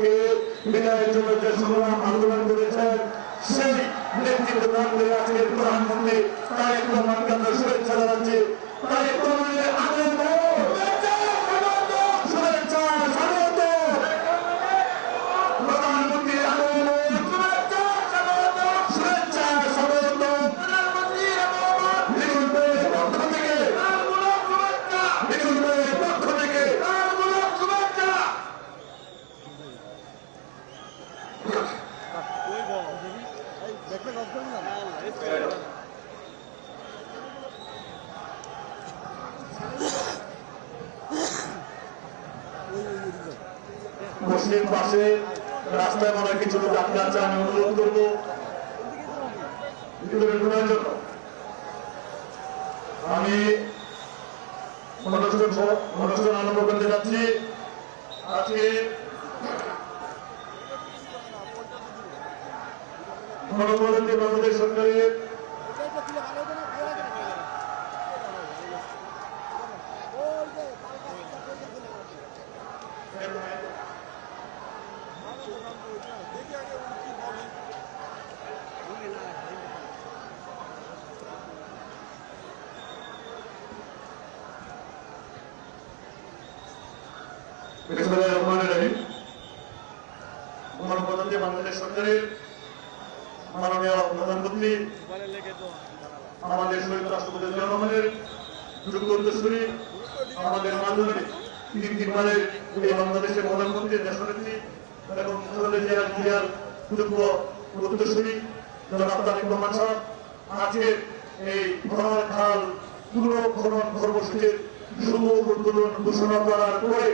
জিয়াকে বিদায়ের জন্য যে সংগ্রাম আন্দোলন করেছেন সেই নেতৃত্ব দান করে আজকের প্রধানমন্ত্রী তারেক রহমানকে আমরা শুভেচ্ছা জানাচ্ছি। তারেক রহমানের শুভেচ্ছা স্বাগত, প্রধানমন্ত্রী শুভেচ্ছা স্বাগত, বিপুলের পক্ষ থেকে বিপুলের পক্ষ থেকে মুসলিম পাশে রাস্তায় মনে কিছু লোক আটকে আছে। আমি অনুরোধ করবো ভিতরে ঢোকার জন্য। আমি অনুষ্ঠান আরম্ভ করতে যাচ্ছি। আজকে গণপ্রজাতন্ত্রী বাংলাদেশ সরকারের গণপ্রজাতন্ত্রী বাংলাদেশ সরকারের মাননীয় প্রধানমন্ত্রী আমাদের শহীদ রাষ্ট্রপতি জিয়া রহমানের যোগ্য উত্তরসূরি, আমাদের মাননীয় তিনবারের এই বাংলাদেশের প্রধানমন্ত্রী দেশনেত্রী এবং জিয়ার যোগ্য উত্তরসূরি জনাব তারেক রহমান সাহেব আজকের এই ভ্রমণ খাল পুনঃ খনন কর্মসূচির শুভ উদ্বোধন ঘোষণা করার পরে